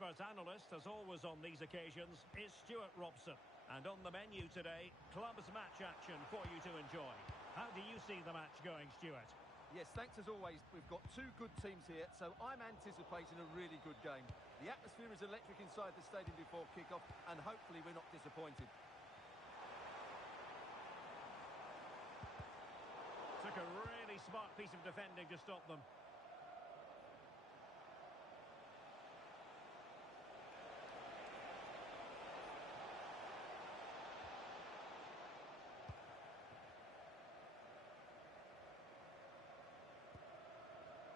expert analyst, as always on these occasions, is Stuart Robson. And on the menu today, clubs match action for you to enjoy. How do you see the match going, Stuart? Yes, thanks as always. We've got two good teams here, so I'm anticipating a really good game. The atmosphere is electric inside the stadium before kick-off, and hopefully we're not disappointed. Took a really smart piece of defending to stop them.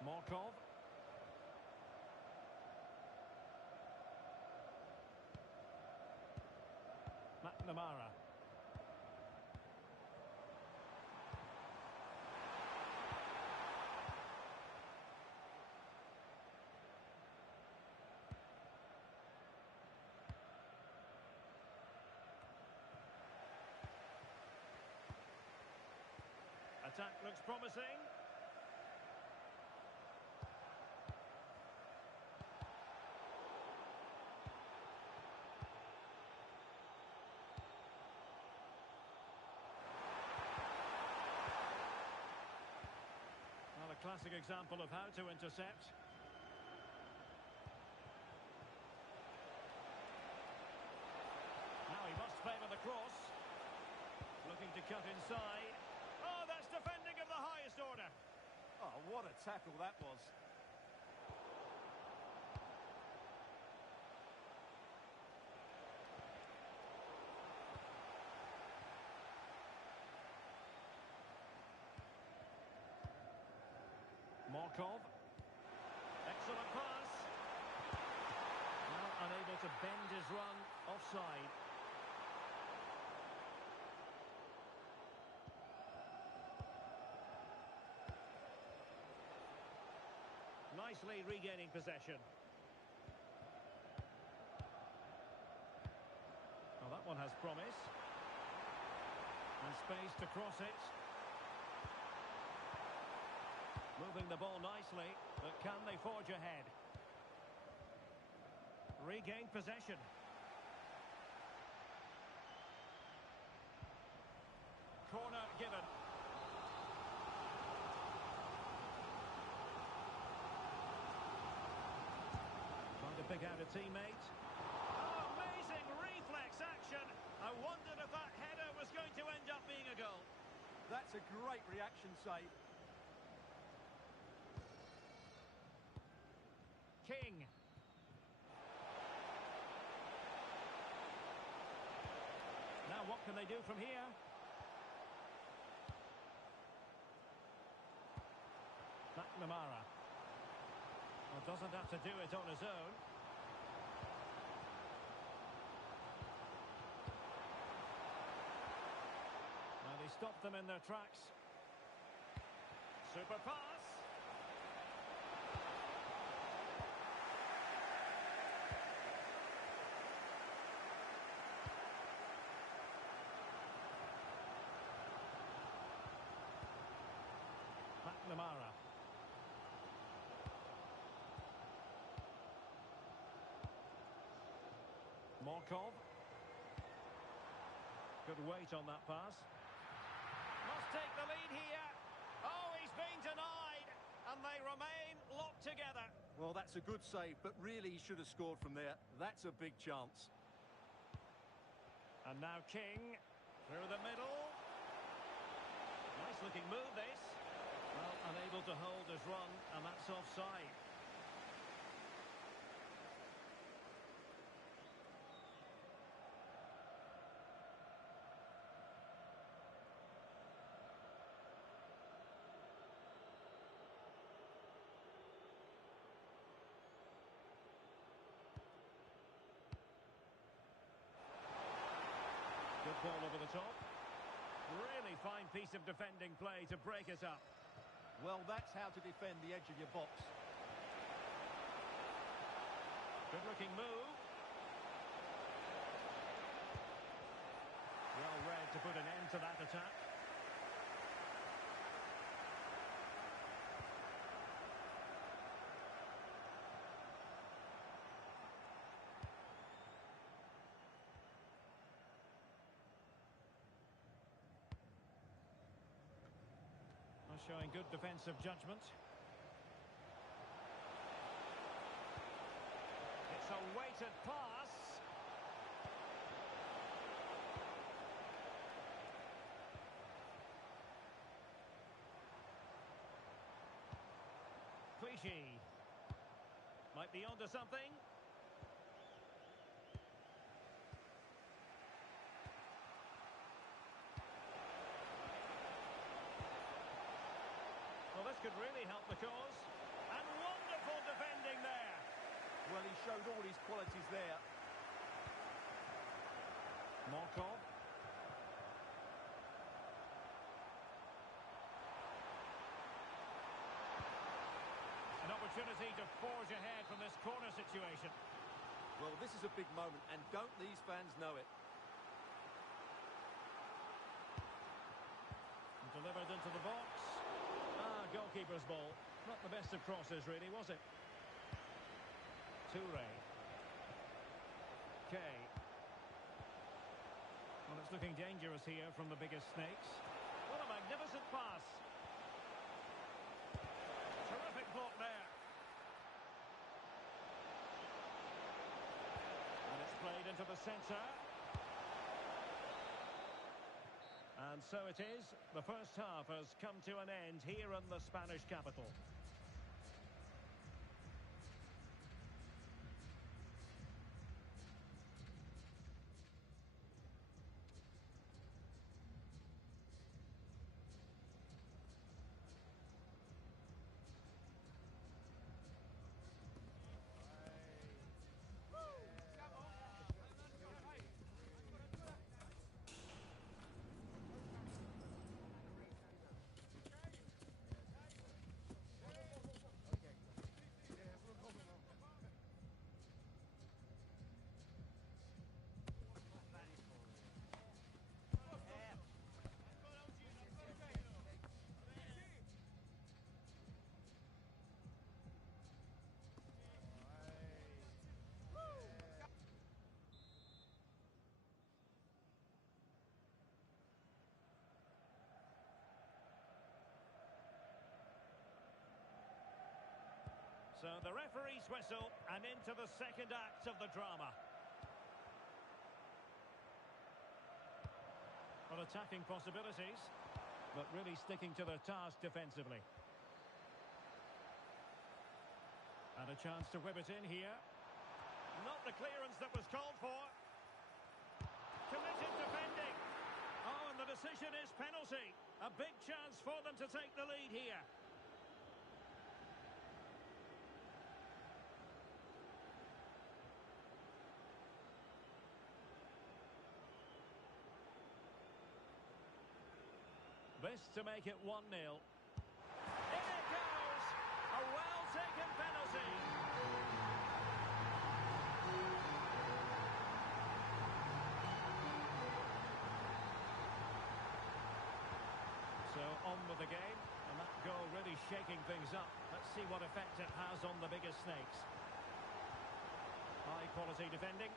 Markov. McNamara. Attack looks promising. Well, a classic example of how to intercept. Now he must favour the cross. Looking to cut inside. Oh, that's defending of the highest order. Oh, what a tackle that was. Markov. Excellent pass. Now unable to bend his run. Offside. Nicely regaining possession. Well, that one has promise. And space to cross it. Moving the ball nicely, but can they forge ahead? Regained possession. Corner given. Trying to pick out a teammate. Oh, amazing reflex action. I wondered if that header was going to end up being a goal. That's a great reaction save. King. Now what can they do from here? McNamara. Well, doesn't have to do it on his own. Now they stopped them in their tracks. Super pass. McNamara. Markov. Good weight on that pass. Must take the lead here. Oh, he's been denied. And they remain locked together. Well, that's a good save, but really he should have scored from there. That's a big chance. And now King. Through the middle. Nice looking move, this. Well, unable to hold his run, and that's offside. Good ball over the top. Really fine piece of defending play to break it up. Well, that's how to defend the edge of your box. Good-looking move. Well read to put an end to that attack. Showing good defensive judgment. It's a weighted pass. Clichy. Might be onto something. Well, this could really help the cause. And wonderful defending there. Well, he showed all his qualities there. Markov. An opportunity to forge ahead from this corner situation. Well, this is a big moment, and don't these fans know it? Delivered into the box. Goalkeeper's ball. Not the best of crosses, really, was it? Toure. Kay. Well, it's looking dangerous here from the biggest snakes. What a magnificent pass. Terrific block there. And it's played into the centre. And so it is. The first half has come to an end here in the Spanish capital. So the referee's whistle, and into the second act of the drama. Well, attacking possibilities, but really sticking to their task defensively. And a chance to whip it in here. Not the clearance that was called for. Committed defending. Oh, and the decision is penalty. A big chance for them to take the lead here. This to make it 1-0. In it goes! A well-taken penalty. So on with the game, and that goal really shaking things up. Let's see what effect it has on the biggest snakes. High-quality defending.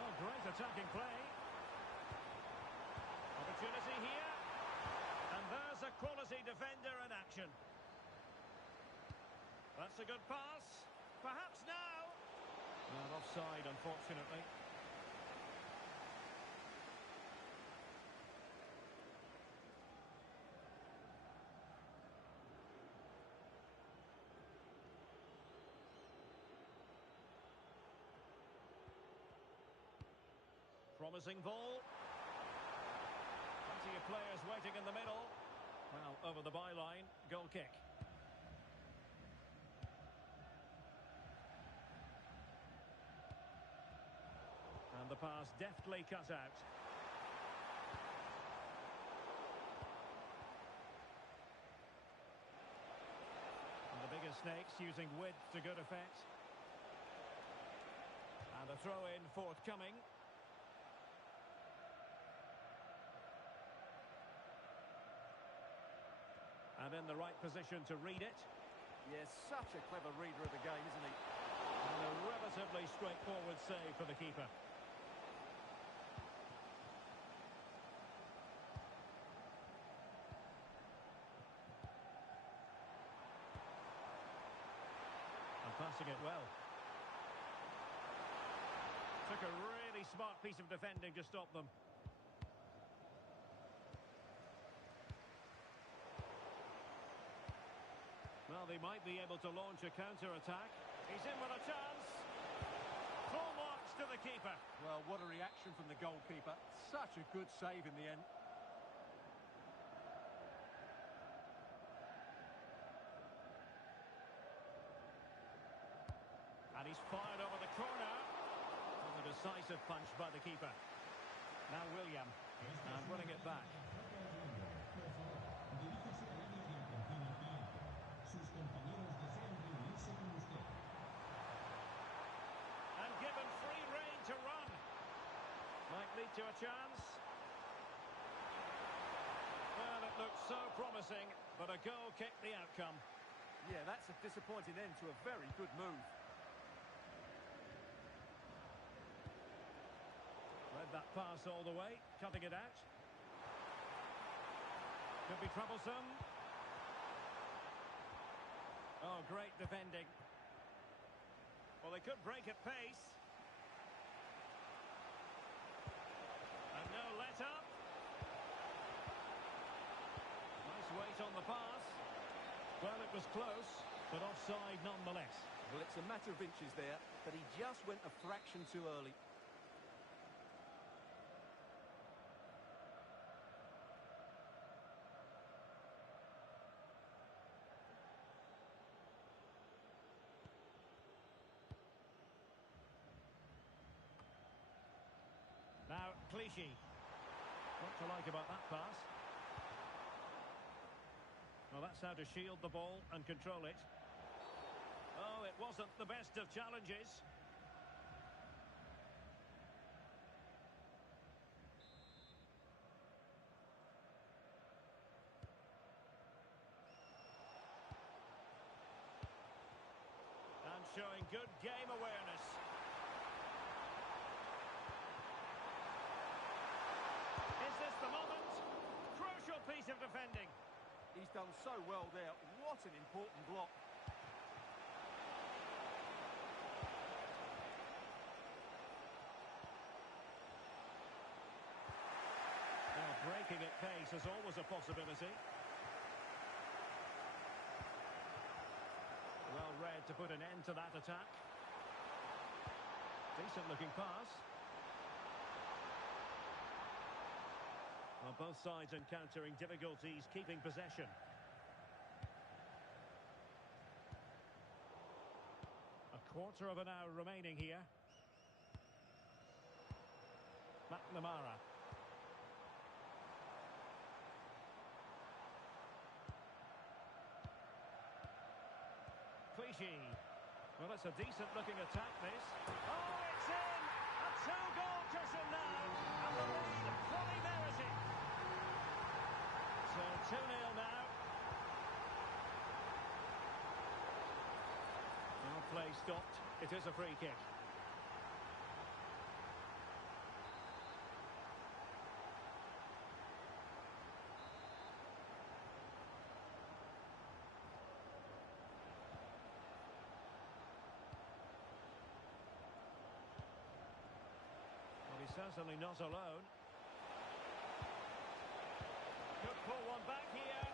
Oh, great attacking play. Opportunity here, and there's a quality defender in action. That's a good pass, perhaps now. Well, offside, unfortunately. Promising ball. Plenty of players waiting in the middle. Well, over the byline, goal kick. And the pass deftly cut out. And the bigger snakes using width to good effect. And a throw-in forthcoming. And in the right position to read it. Yes, such a clever reader of the game, isn't he? And a relatively straightforward save for the keeper. passing it well. Took a really smart piece of defending to stop them. Well, they might be able to launch a counter-attack. He's in with a chance. Full marks to the keeper. Well, what a reaction from the goalkeeper. Such a good save in the end. And he's fired over the corner. And a decisive punch by the keeper. Now William. And winning it back. And given free rein to run. Might lead to a chance. Well, it looked so promising, but a goal kicked the outcome. Yeah, that's a disappointing end to a very good move. Read that pass all the way, cutting it out. Could be troublesome. Oh, great defending. Well, they could break at pace. And no let-up. Nice weight on the pass. Well, it was close, but offside nonetheless. Well, it's a matter of inches there, but he just went a fraction too early. Now, Clichy. What to like about that pass? Well, that's how to shield the ball and control it. Oh, it wasn't the best of challenges. And showing good game awareness. Is this the moment? Crucial piece of defending. He's done so well there. What an important block. Now, breaking at pace is always a possibility. Well read to put an end to that attack. Decent looking pass. Well, both sides encountering difficulties keeping possession. A quarter of an hour remaining here. McNamara. Clichy. Well, it's a decent looking attack, this. Oh, it's in! A two-goal cushion now, and the lead fully merited. So 2-0 now. Well, play stopped. It is a free kick. Well, he's certainly not alone. Could pull one back here.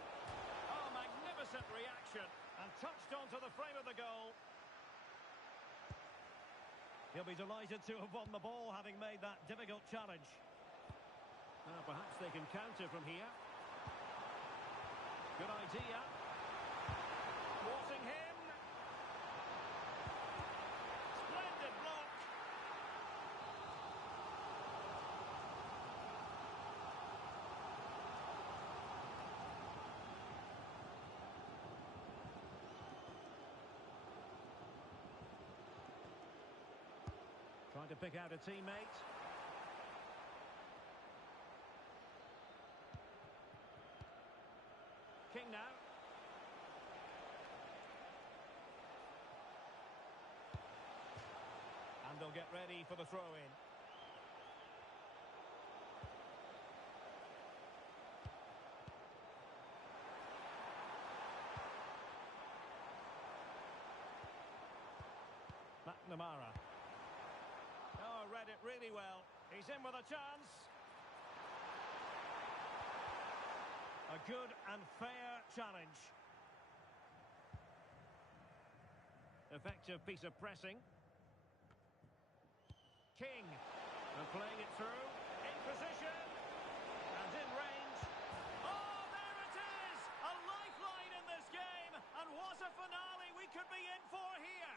Oh, magnificent reaction. And touched onto the frame of the goal. He'll be delighted to have won the ball, having made that difficult challenge. Now, perhaps they can counter from here. Good idea. Thwarting him. Splendid block. Trying to pick out a teammate. King now. And they'll get ready for the throw-in. McNamara. Oh, read it really well. He's in with a chance. A good and fair challenge. Effective piece of pressing. King. And playing it through. In position. And in range. Oh, there it is! A lifeline in this game. And what a finale we could be in for here.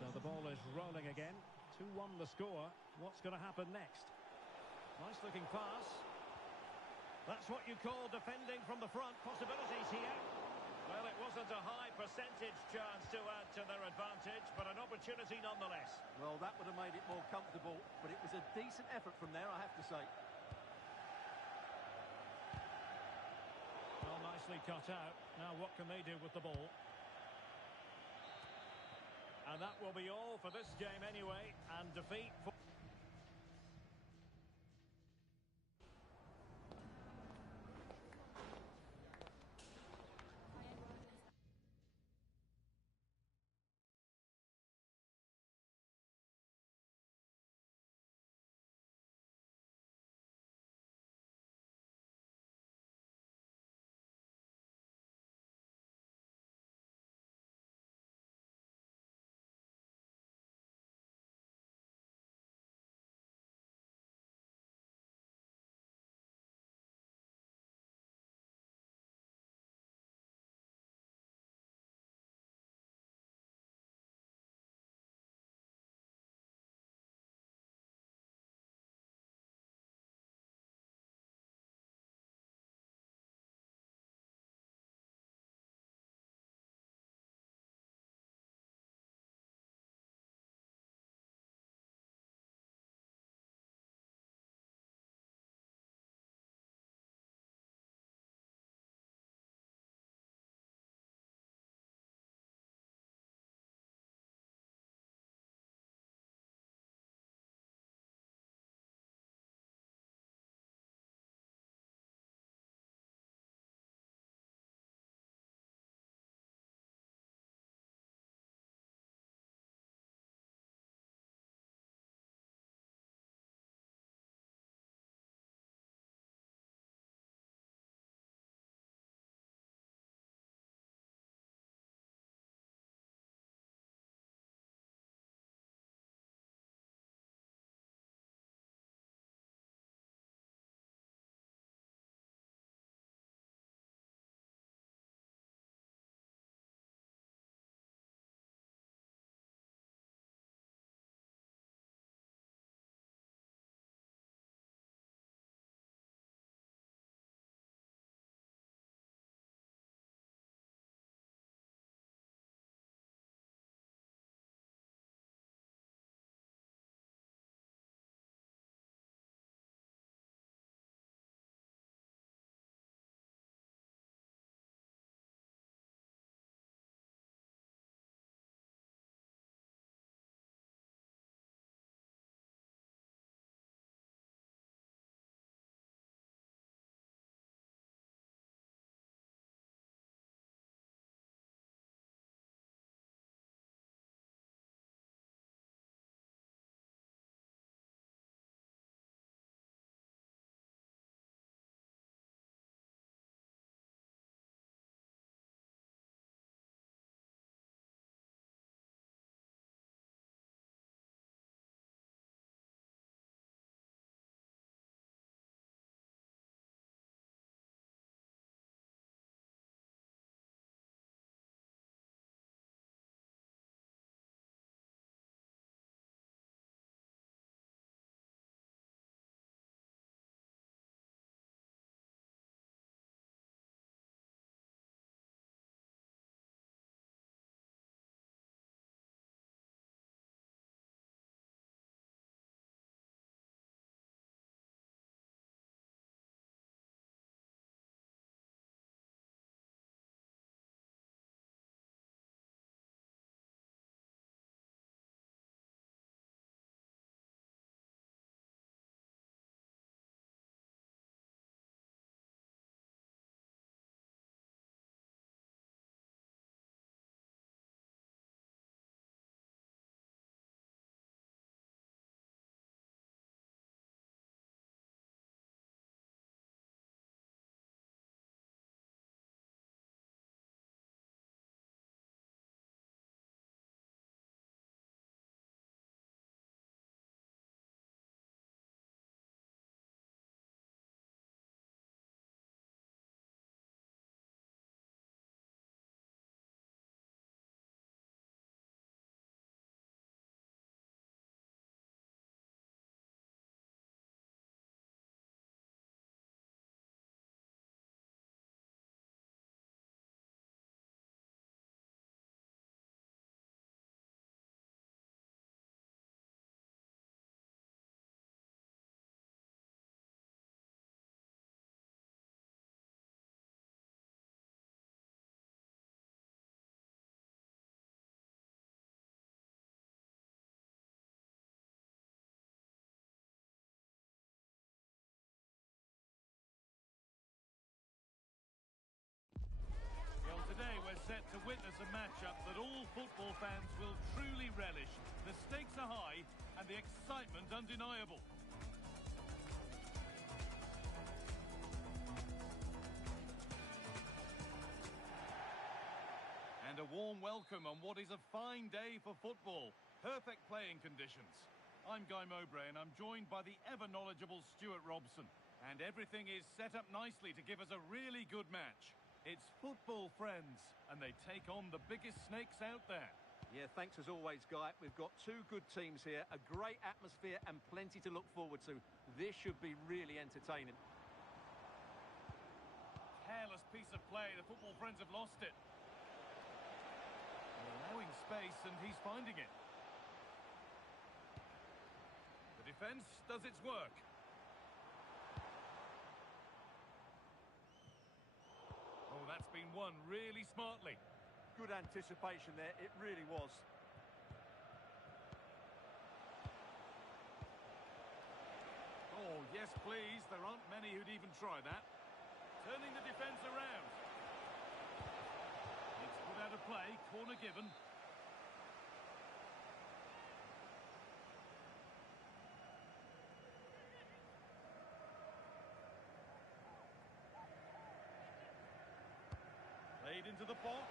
So the ball is rolling again. 2-1 the score. What's going to happen next? Nice looking pass. That's what you call defending from the front. Possibilities here. Well, it wasn't a high percentage chance to add to their advantage, but an opportunity nonetheless. Well, that would have made it more comfortable, but it was a decent effort from there, I have to say. Well, nicely cut out. Now what can they do with the ball? And that will be all for this game anyway, and defeat for... to witness a matchup that all football fans will truly relish. The stakes are high and the excitement undeniable. And a warm welcome on what is a fine day for football. Perfect playing conditions. I'm Guy Mowbray and I'm joined by the ever-knowledgeable Stuart Robson. And everything is set up nicely to give us a really good match. It's football, friends, and they take on the biggest snakes out there. Yeah, thanks as always, Guy. We've got two good teams here, a great atmosphere and plenty to look forward to. This should be really entertaining. Careless piece of play. The football friends have lost it. They're allowing space and he's finding it. The defence does its work. Oh, that's been won really smartly. Good anticipation there, it really was. Oh, yes, please. There aren't many who'd even try that. Turning the defence around. It's put out of play, corner given. Played into the box.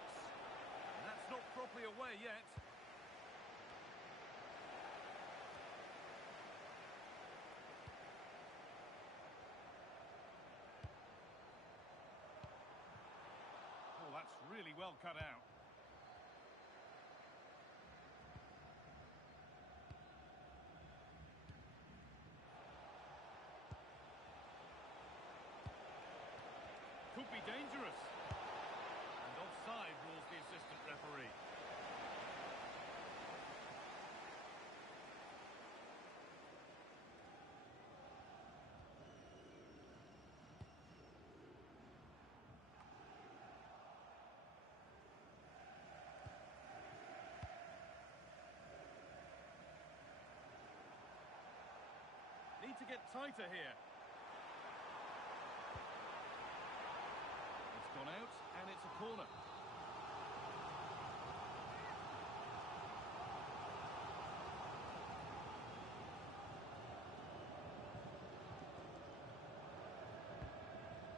And that's not properly away yet. Oh, that's really well cut out. Could be dangerous. And offside rules the assistant referee. Need to get tighter here. It's gone out, and it's a corner.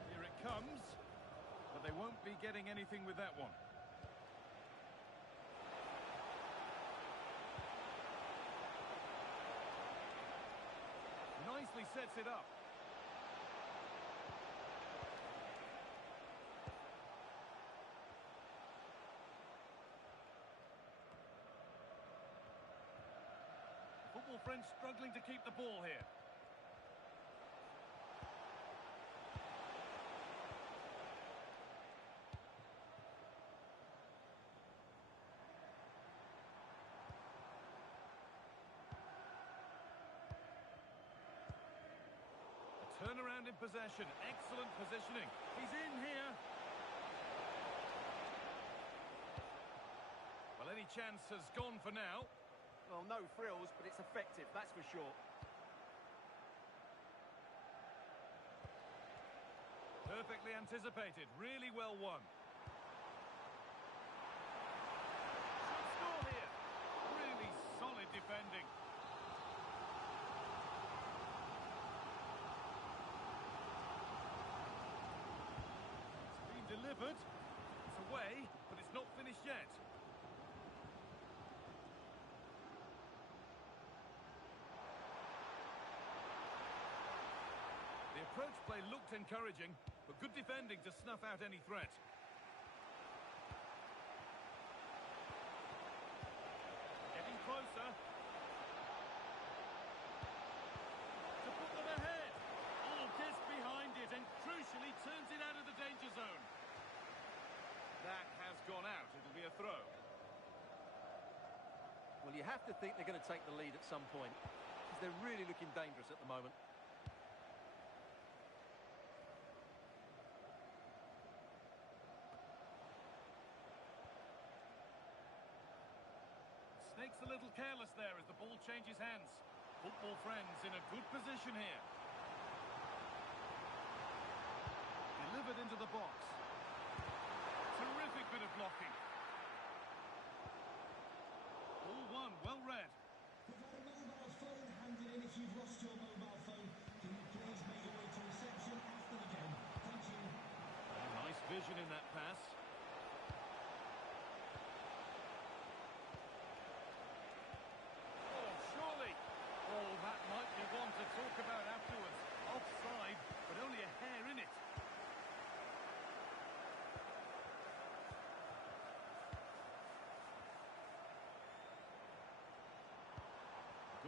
Here it comes, but they won't be getting anything with that one. Nicely sets it up. Football friends struggling to keep the ball here. Turnaround in possession. Excellent positioning. He's in here. Well, any chance has gone for now. Well, no frills, but it's effective, that's for sure. Perfectly anticipated. Really well won. Should score here. Really solid defending. Delivered. It's away, but it's not finished yet. The approach play looked encouraging, but good defending to snuff out any threat. Getting closer. To put them ahead. Oh, gets behind it and crucially turns it out of the danger zone. That has gone out. It'll be a throw. Well, you have to think they're going to take the lead at some point, because they're really looking dangerous at the moment. Snake's a little careless there as the ball changes hands. Football friends in a good position here. Delivered into the box. Terrific bit of blocking.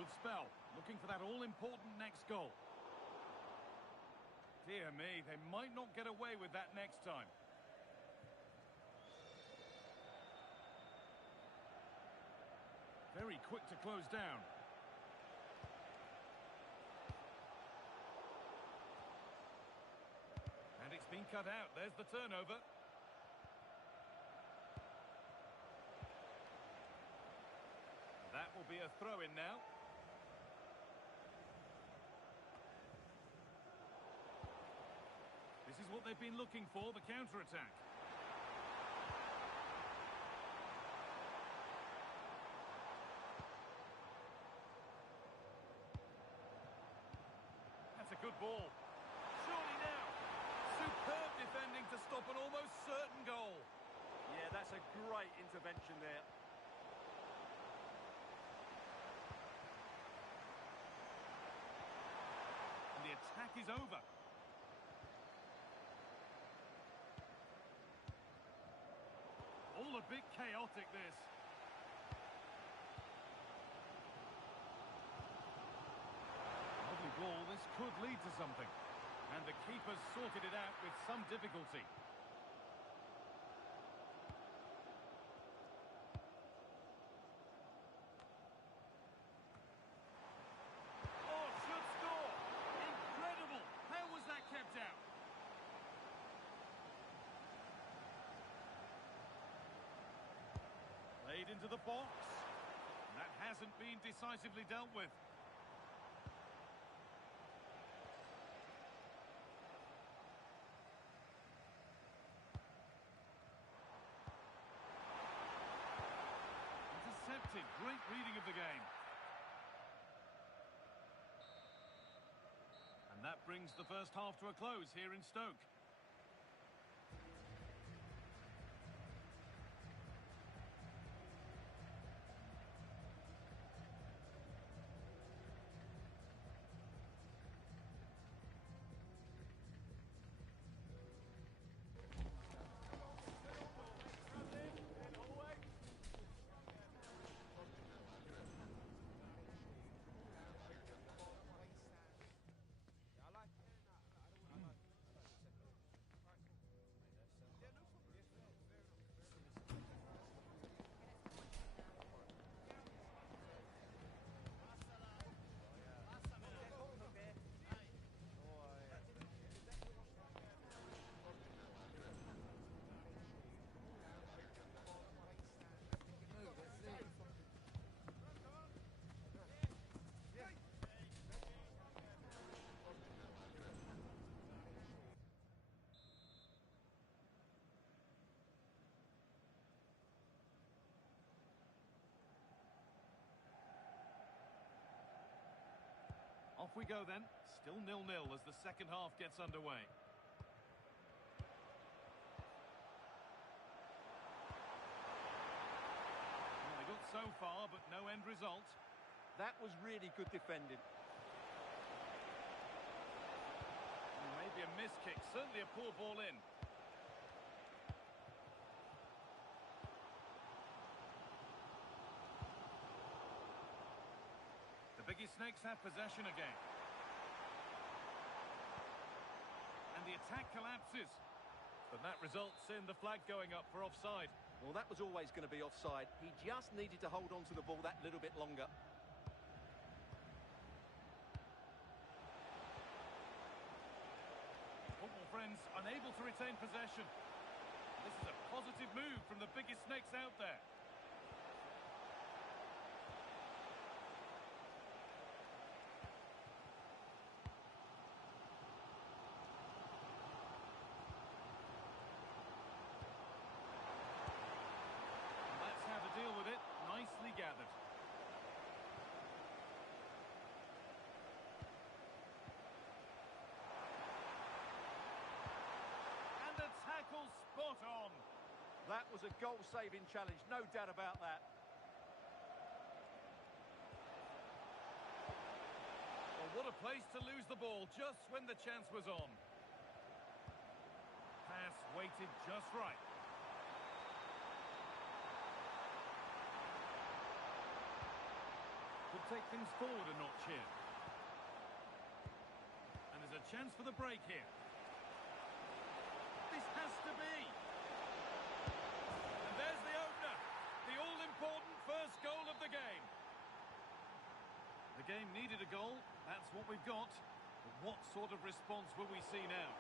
Good spell. Looking for that all-important next goal. Dear me, they might not get away with that next time. Very quick to close down. And it's been cut out. There's the turnover. That will be a throw-in now. This is what they've been looking for, the counter-attack. That's a good ball. Surely now. Superb defending to stop an almost certain goal. Yeah, that's a great intervention there. And the attack is over. All a bit chaotic, this. Lovely ball. This could lead to something. And the keeper's sorted it out with some difficulty. Oh, should score! Incredible! How was that kept out? Played into the box. That hasn't been decisively dealt with. Intercepted. Great reading of the game. And that brings the first half to a close here in Stoke. Off we go then. Still 0-0 as the second half gets underway. Well, they got so far, but no end result. That was really good defending. Maybe a missed kick, certainly a poor ball in. The Biggie Snakes have possession again. And the attack collapses. But that results in the flag going up for offside. Well, that was always going to be offside. He just needed to hold on to the ball that little bit longer. Football friends unable to retain possession. This is a positive move from the Biggest Snakes out there. That's how to deal with it. Nicely gathered. And the tackle spot on. That was a goal-saving challenge, no doubt about that. Well, what a place to lose the ball just when the chance was on. Pass weighted just right. Could take things forward a notch here. And there's a chance for the break here. This has to be. And there's the opener. The all-important first goal of the game. The game needed a goal. That's what we've got. But what sort of response will we see now?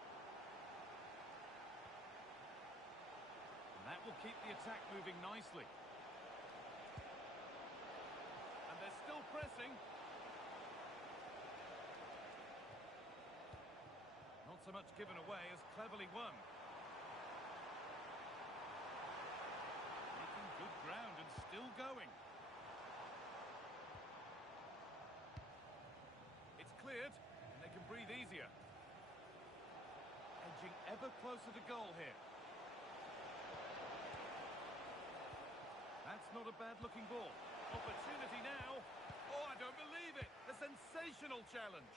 And that will keep the attack moving nicely. And they're still pressing. Not so much given away as cleverly won. Making good ground and still going. It's cleared, and they can breathe easier. Edging ever closer to goal here. That's not a bad-looking ball. Opportunity now. Oh, I don't believe it. A sensational challenge.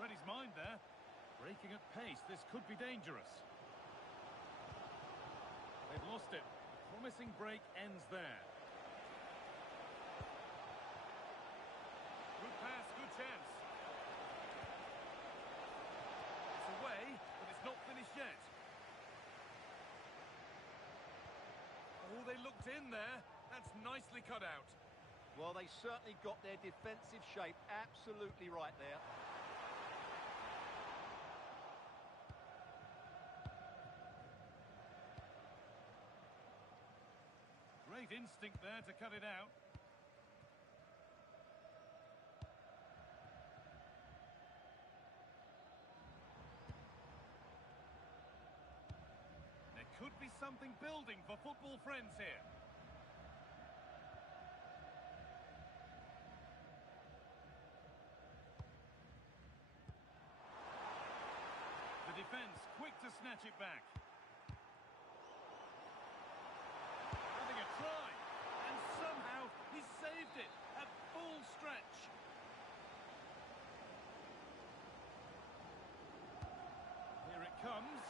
Read his mind there. Breaking at pace, this could be dangerous. They've lost it. The promising break ends there. Good pass, good chance. It's away, but it's not finished yet. Oh, they looked in there. That's nicely cut out. Well, they certainly got their defensive shape absolutely right there. Great instinct there to cut it out. There could be something building for football friends here. The defence quick to snatch it back. Try, and somehow he saved it at full stretch. Here it comes.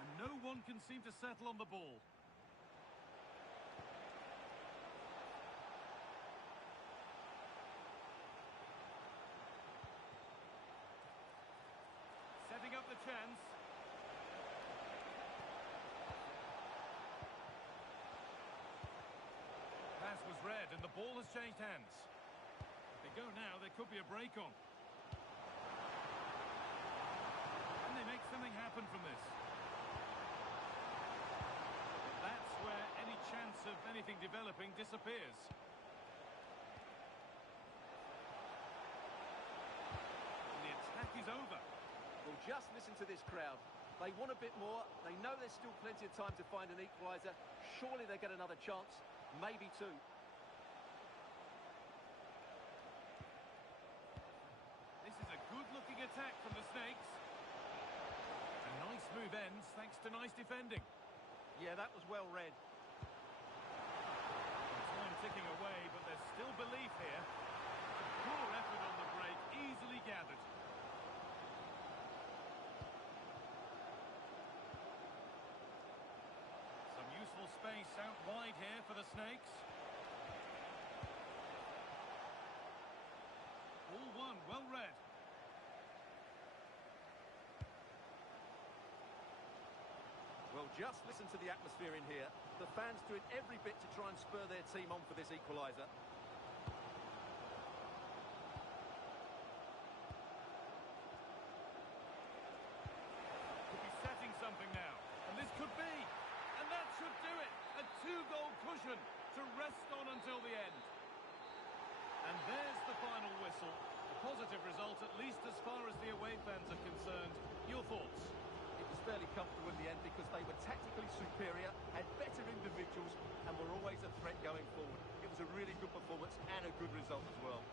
And no one can seem to settle on the ball. Setting up the chance. Pass was read and the ball has changed hands. They go now, there could be a break on. Can they make something happen from this? But that's where any chance of anything developing disappears. And the attack is over. Well, just listen to this crowd. They want a bit more. They know there's still plenty of time to find an equaliser. Surely they get another chance, maybe two. This is a good-looking attack from the Snakes. A nice move ends thanks to nice defending. Yeah, that was well read. Time ticking away, but there's still belief here. A poor effort on the break, easily gathered. Space out wide here for the Snakes. All one, well read. Well, just listen to the atmosphere in here. The fans doing every bit to try and spur their team on for this equaliser. Could be setting something now, and this could be. And that should do it. A two-goal cushion to rest on until the end. And there's the final whistle. A positive result, at least as far as the away fans are concerned. Your thoughts? It was fairly comfortable in the end because they were tactically superior, had better individuals, and were always a threat going forward. It was a really good performance and a good result as well.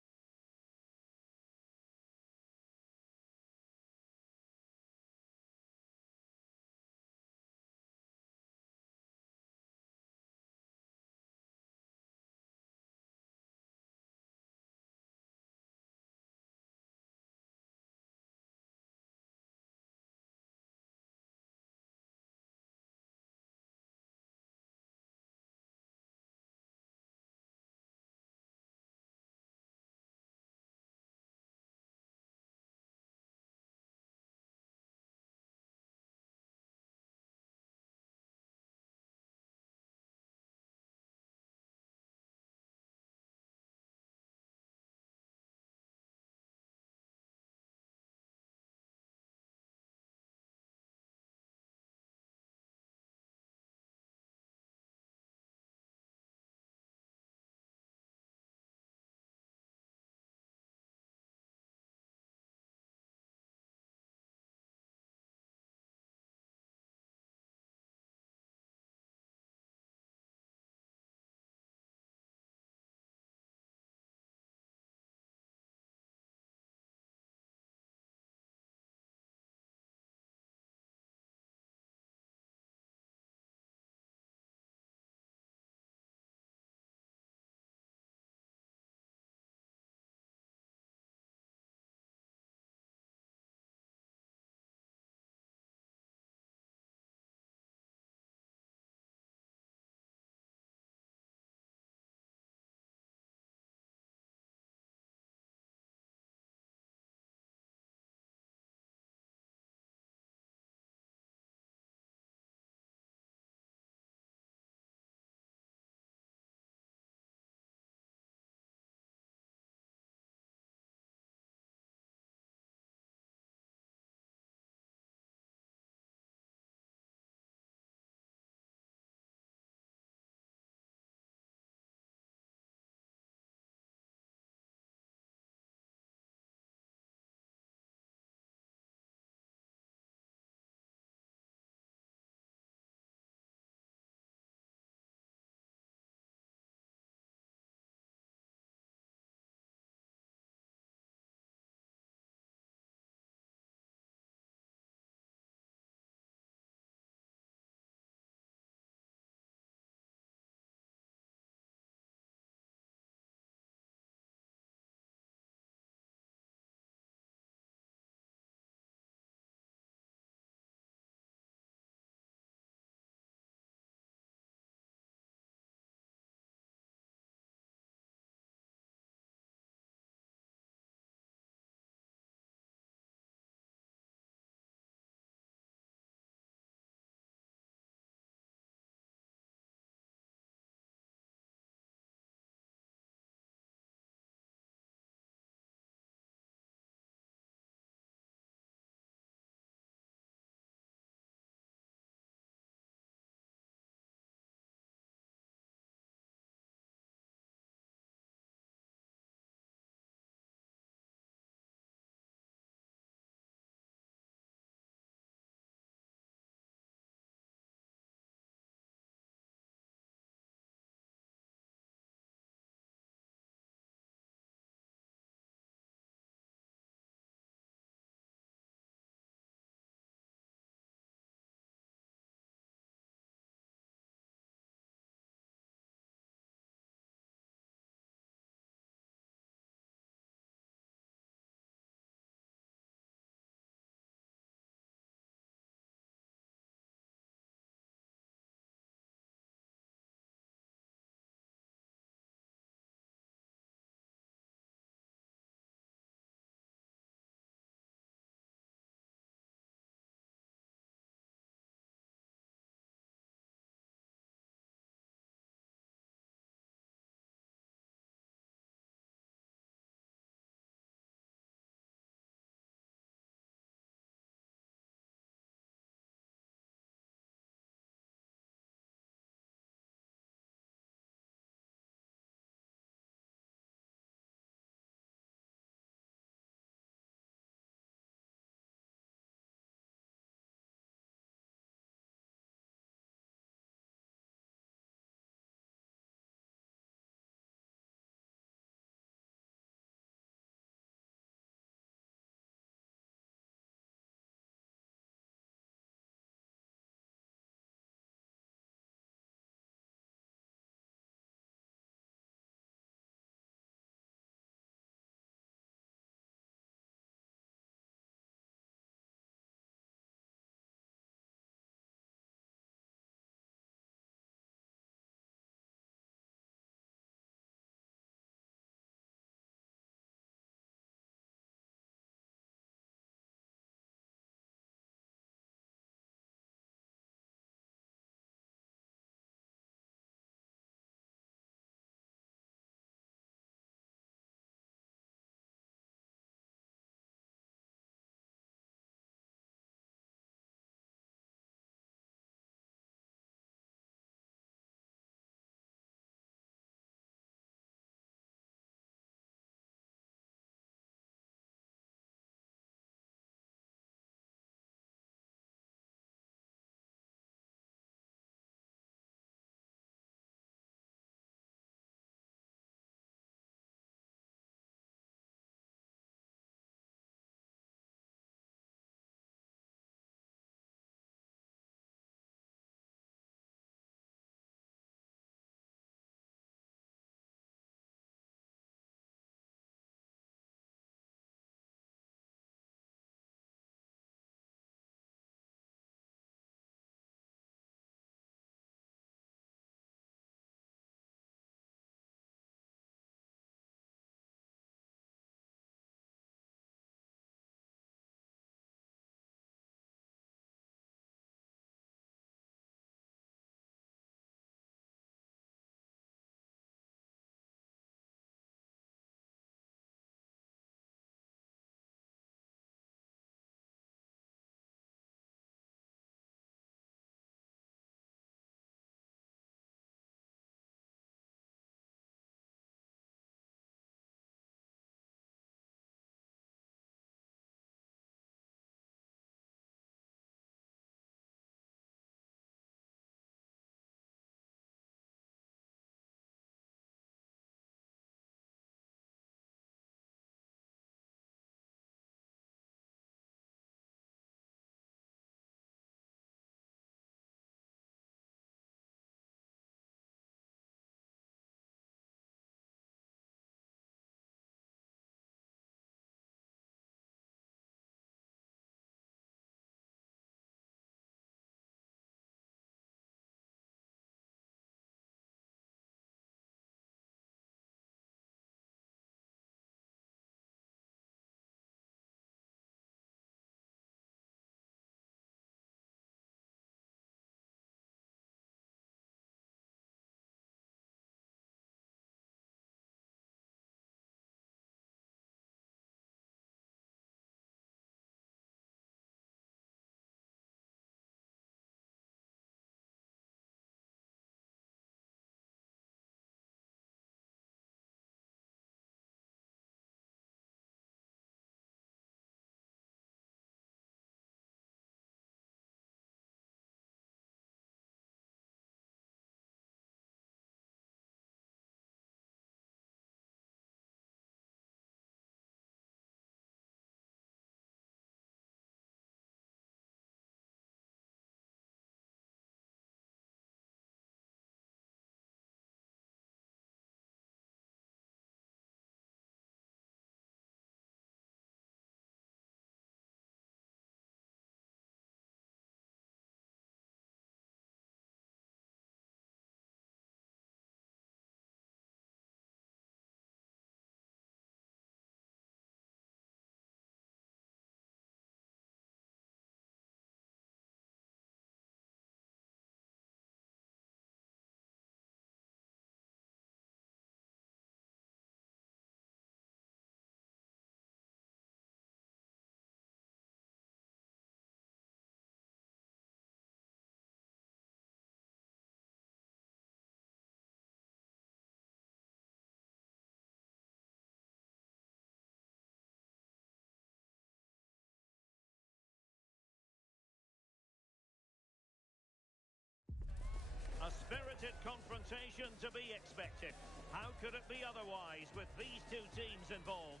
Domination to be expected. How could it be otherwise with these two teams involved?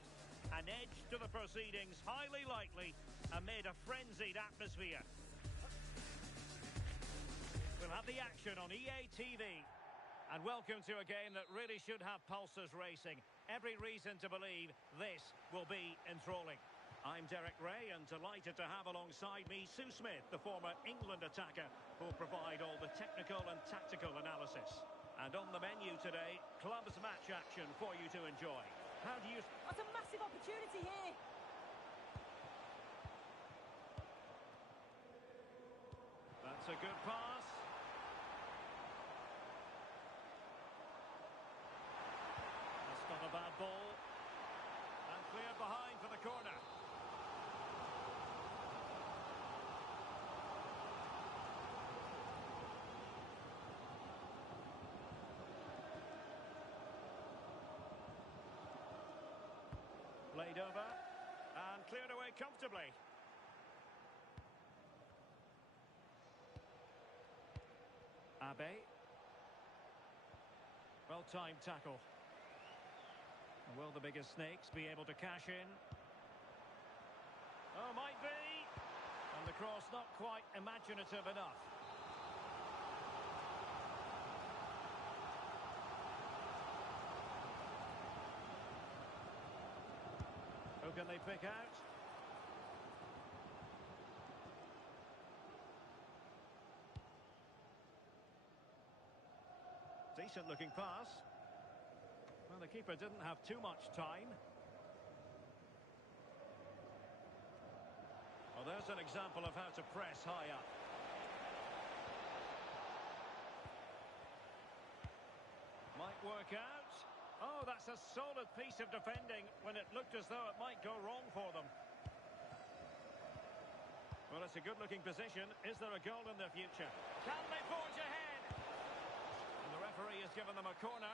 An edge to the proceedings, highly likely, amid a frenzied atmosphere. We'll have the action on EA TV. And welcome to a game that really should have pulses racing. Every reason to believe this will be enthralling. I'm Derek Ray and delighted to have alongside me Sue Smith, the former England attacker, who'll provide all the technical and tactical analysis. And on the menu today, clubs match action for you to enjoy. How do you... That's a massive opportunity here. That's a good pass. That's not a bad ball. And cleared behind for the corner. Played over and cleared away comfortably. Abe. Well-timed tackle. Will the biggest snakes be able to cash in? Oh, might be. And the cross not quite imaginative enough. Who can they pick out? Decent looking pass. Well, the keeper didn't have too much time. Well, there's an example of how to press high up. Might work out. Oh, that's a solid piece of defending when it looked as though it might go wrong for them. Well, it's a good-looking position. Is there a goal in the future? Can they forge ahead? And the referee has given them a corner.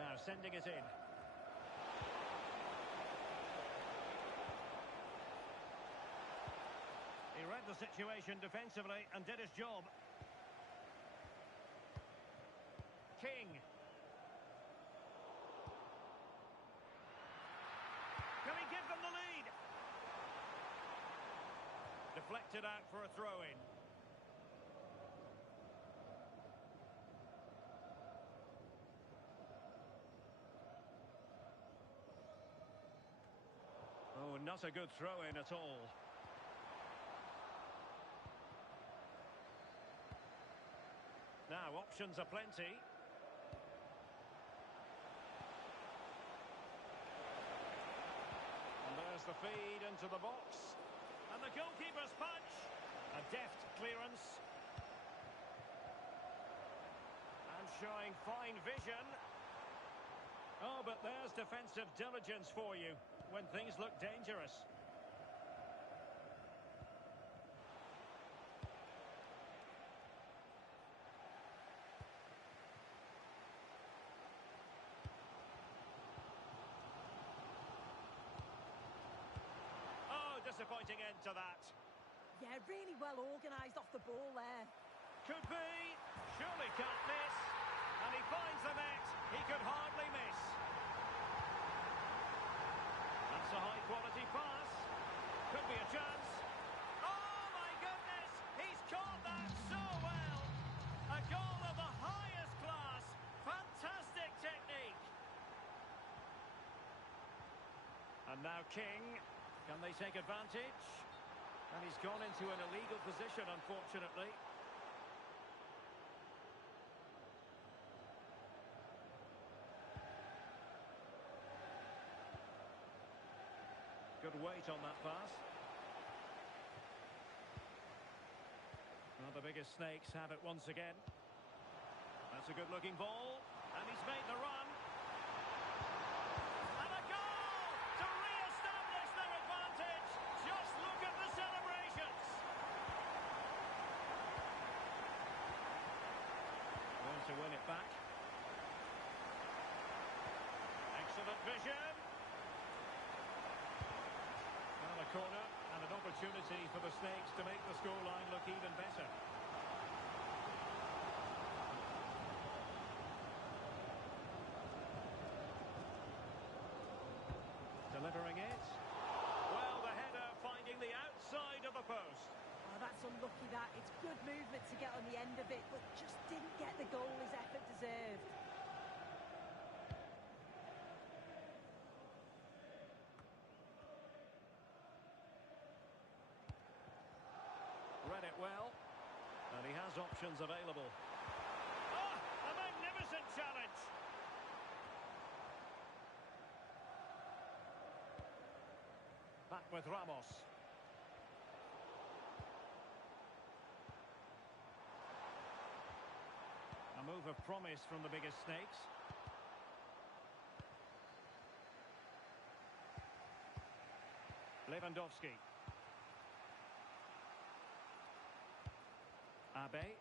Now sending it in. He read the situation defensively and did his job. King. Can he give them the lead? Deflected out for a throw-in. Oh, not a good throw-in at all. Now, options are plenty. And there's the feed into the box. And the goalkeeper's punch. A deft clearance. And showing fine vision. Oh, but there's defensive diligence for you when things look dangerous. Disappointing end to that. Yeah, really well organised off the ball there. Could be. Surely can't miss. And he finds the net. He could hardly miss. That's a high-quality pass. Could be a chance. Oh, my goodness! He's caught that so well. A goal of the highest class. Fantastic technique. And now King. Can they take advantage? And he's gone into an illegal position, unfortunately. Good weight on that pass. Well, the biggest snakes have it once again. That's a good-looking ball. And he's made the run. To win it back. Excellent vision. And a corner. opportunity for the Snakes to make the scoreline look even better. Delivering it. Well, the header finding the outside of the post. Oh, that's unlucky that. It's good movement to get on the end of it, but just didn't get the goal his effort deserved. Read it well. And he has options available. Oh, a magnificent challenge. Back with Ramos. A move of promise from the biggest Snakes. Lewandowski. Abe.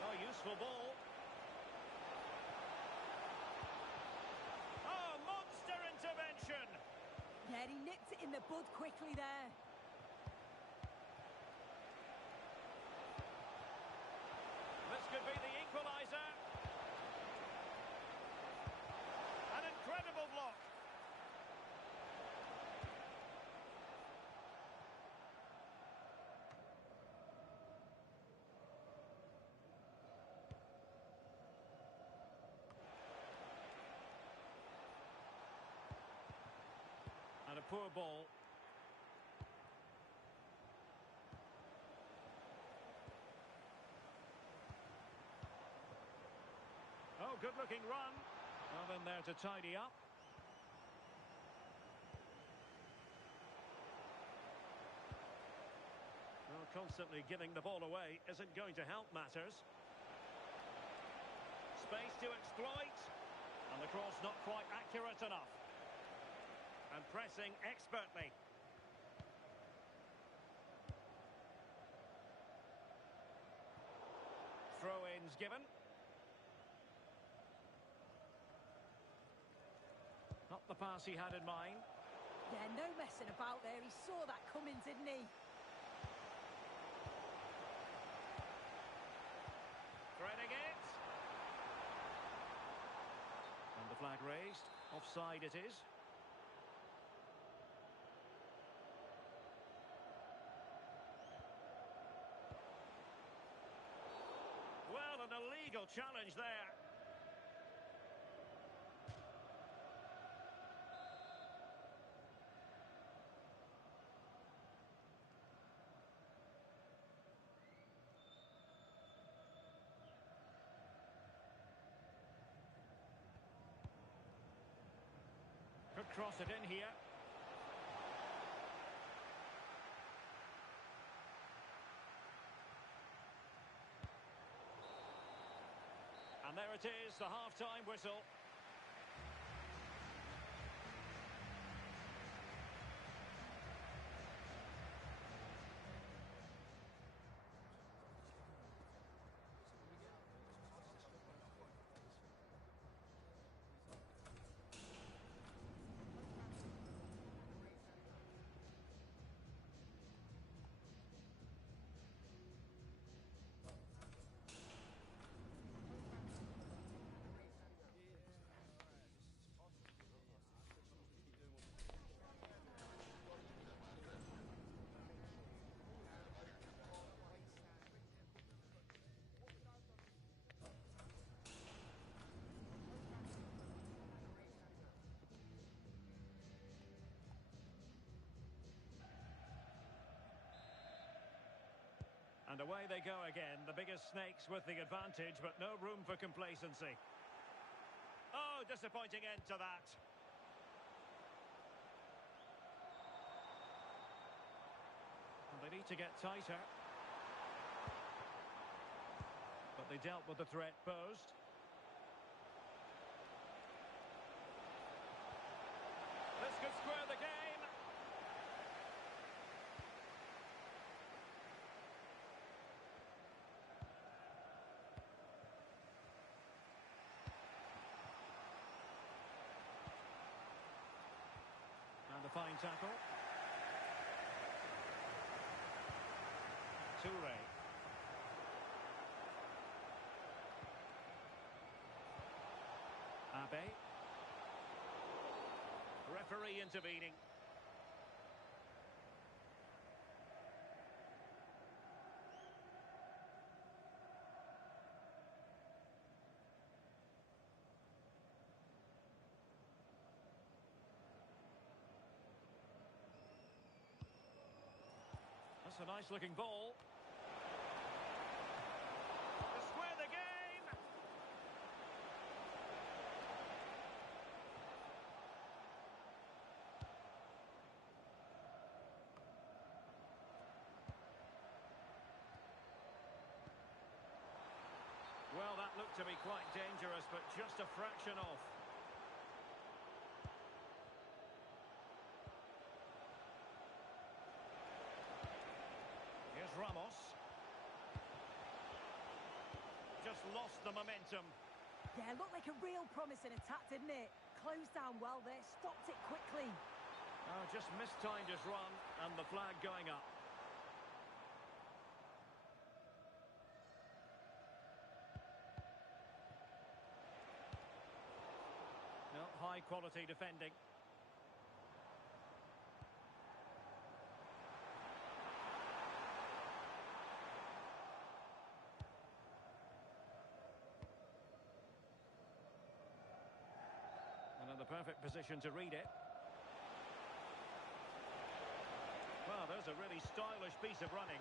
Oh, useful ball. Oh, monster intervention. Yeah, he nipped it in the bud quickly there. This could be the equaliser. An incredible block. And a poor ball. Oh, good-looking run. Well, in there to tidy up. Well, constantly giving the ball away isn't going to help matters. Space to exploit. And the cross not quite accurate enough. And pressing expertly. Throw-ins given. Not the pass he had in mind. Yeah, no messing about there. He saw that coming, didn't he? Threading it. And the flag raised. Offside it is. Well, an illegal challenge there. Could cross it in here. And there it is, the half-time whistle. And away they go again, the biggest Snakes with the advantage, but no room for complacency. Oh, disappointing end to that. And they need to get tighter. But they dealt with the threat posed. This could square the game. fine tackle. Toure. Abe. Referee intervening. That's a nice looking ball. To square the game. Well, that looked to be quite dangerous, but just a fraction off. Here's Ramos. Just lost the momentum. Yeah, looked like a real promising attack, didn't it? Closed down well there, stopped it quickly. Oh, just mistimed his run, and the flag going up. No, high quality defending. And in the perfect position to read it. Well, there's a really stylish piece of running.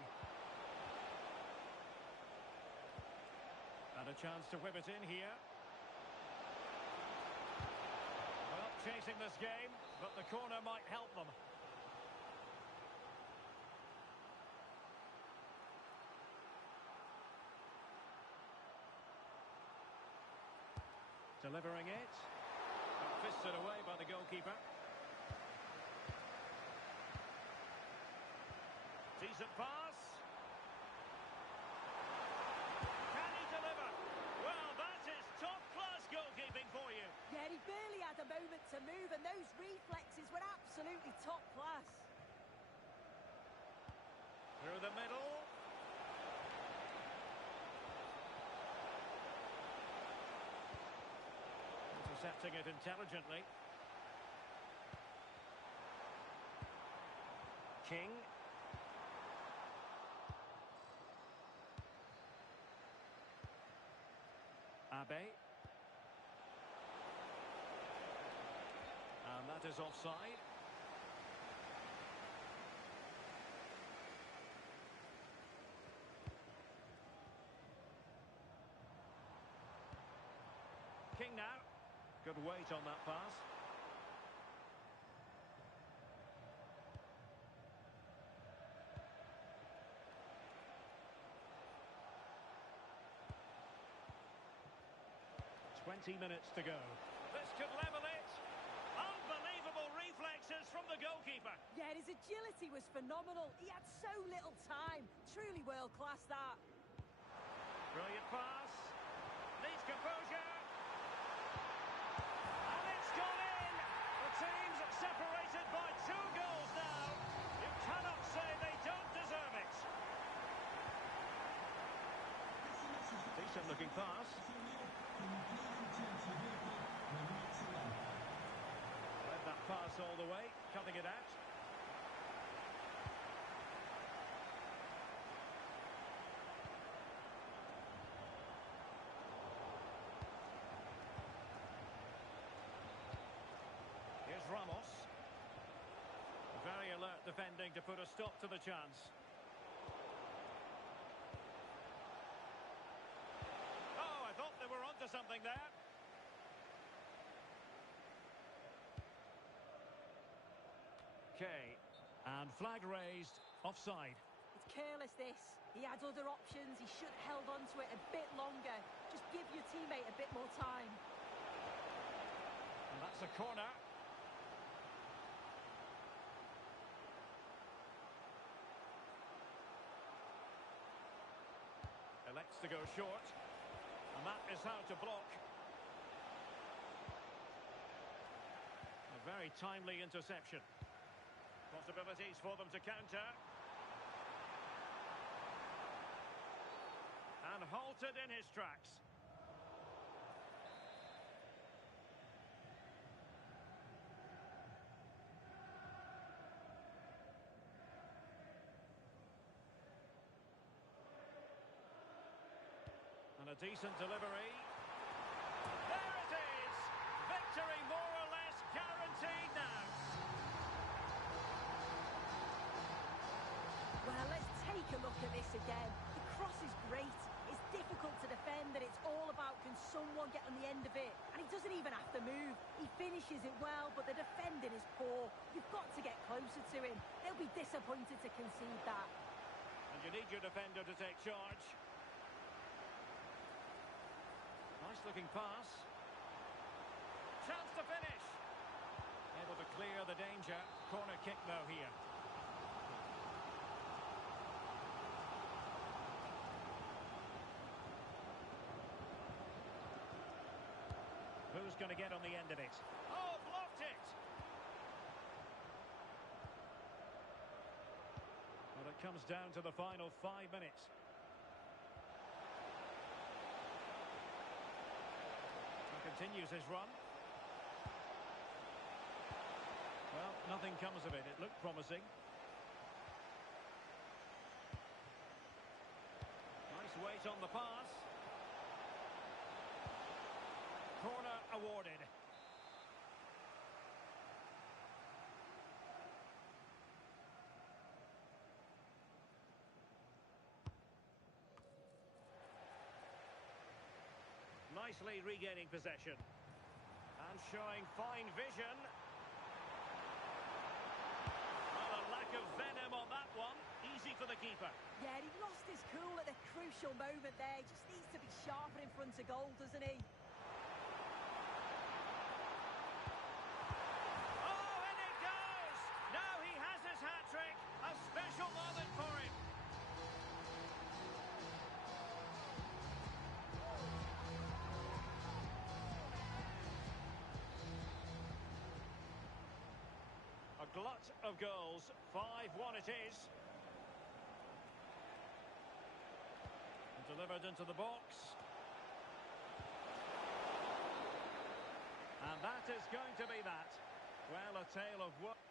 And a chance to whip it in here. Well, chasing this game, but the corner might help them. Delivering it. Fisted away by the goalkeeper. Decent pass. Can he deliver? Well, that is top-class goalkeeping for you. Yeah, he barely had a moment to move, and those reflexes were absolutely top class. Through the middle. Intercepting it intelligently. King. Abe. And that is offside. King now. Good weight on that pass. Minutes to go. This could level it. Unbelievable reflexes from the goalkeeper. Yeah, his agility was phenomenal. He had so little time. Truly world class, that. Brilliant pass. Needs composure. And it's gone in. The team's separated by 2 goals now. You cannot say they don't deserve it. Decent looking pass. Led that pass all the way, cutting it out. Here's Ramos. Very alert defending to put a stop to the chance. Oh, I thought they were onto something there. Okay, and flag raised, offside. It's careless, this. He had other options. He should have held on to it a bit longer. Just give your teammate a bit more time. And that's a corner. Elects to go short. And that is how to block. A very timely interception. possibilities for them to counter. And halted in his tracks. And a decent delivery. There it is! Victory more or less guaranteed now. Well, let's take a look at this again. The cross is great. It's difficult to defend, and it's all about can someone get on the end of it. And he doesn't even have to move. He finishes it well, but the defending is poor. You've got to get closer to him. They'll be disappointed to concede that. And you need your defender to take charge. Nice looking pass. Chance to finish. Able to clear the danger. Corner kick though here. Who's going to get on the end of it? Oh, blocked it! Well, it comes down to the final 5 minutes. He continues his run. Well, nothing comes of it. It looked promising. Nice weight on the pass. Corner awarded. Nicely regaining possession. And showing fine vision. Well, a lack of venom on that one. Easy for the keeper. Yeah, he lost his cool at a crucial moment there. Just needs to be sharper in front of goal, doesn't he? A special moment for him. A glut of goals. 5-1 it is. Delivered into the box. And that is going to be that. Well, a tale of work.